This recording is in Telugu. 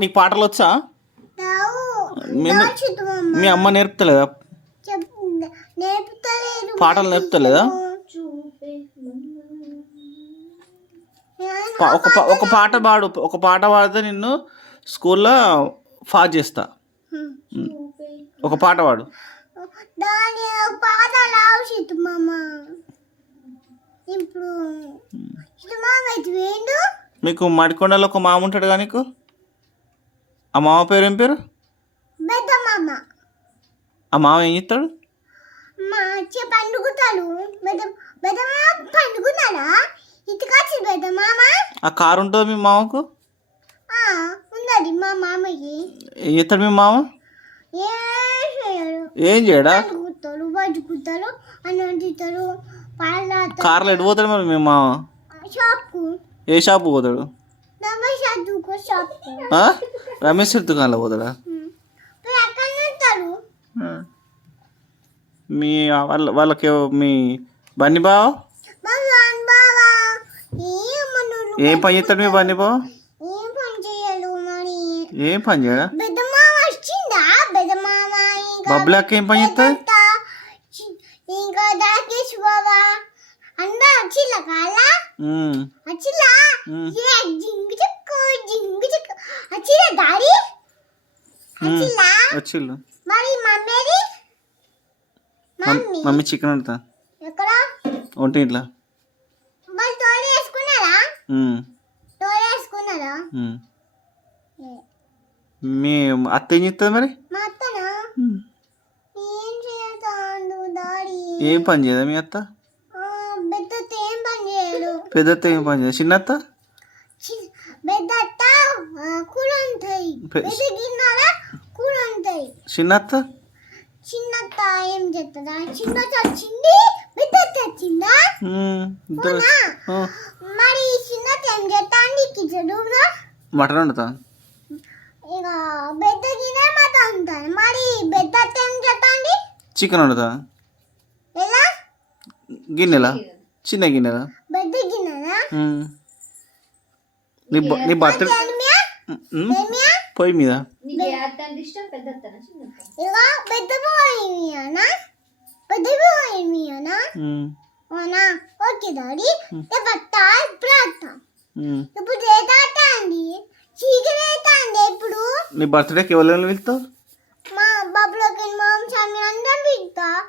నీకు పాటలు వచ్చా? మీ అమ్మ నేర్పుతలేదా? పాటలు నేర్పుతలేదా? ఒక పాట పాడు. ఒక పాట పాడితే నిన్ను స్కూల్లో పాస్ చేస్తా. ఒక పాట పాడు. మీకు మడికొండలో ఒక మామ ఉంటాడు కదా నీకు? ఆ మామ పేరు ఏం పేరు? ఆ మామ ఏం చేస్తాడు? ఆ కారు ఉంటుంది మీ మామకు? ఏం చేస్తాడు మీ మామ? ఏం చేయడా? కార్లో ఎటు పోతాడు మరి మీ మామ? ఏ షాప్ పోతాడు? రమేష్ దుకాణంలో పోతాడా? మీ వాళ్ళకి మీ బన్నీ బావ ఏం పని చేస్తాడు? మీ బన్నీ బావ ఏం పని చేయడా? బబ్బులక్క ఏం పని చేస్తా? వచ్చిళ్ళు. మమ్మీ చికెన్ వండుతా ఒంటి ఇట్లా. మీ అత్త ఏం చేస్తుంది మరి? ఏం పని చేయదా మీ అత్త? పెద్దత్త ఏం పని చేయదు? చిన్నత్త? చిన్నత్త ఏం చేస్తుందా? చిన్నత్త వచ్చింది, పెద్దత్త వచ్చిందా? మరి చిన్నత్త ఏం చేస్తాండి కిచెన్లో? మటన్ వండుతా. ఇక పెద్ద గిన్నె మటన్ ఉంటాను. మరి పెద్దత్త ఏం చేస్తాండి? చికెన్ వండుతా. ఎలా? గిన్నెలా? చిన్న గిన్నెలా? పెద్ద గిన్నెలా? నీ బర్త్డే పొయ్యి మీద ఓకే డాడీ. ఇప్పుడు నీ బర్త్డేకి ఎవరు వెళ్తావు? మా బాబులోకి మా అందరం పిలుస్తా.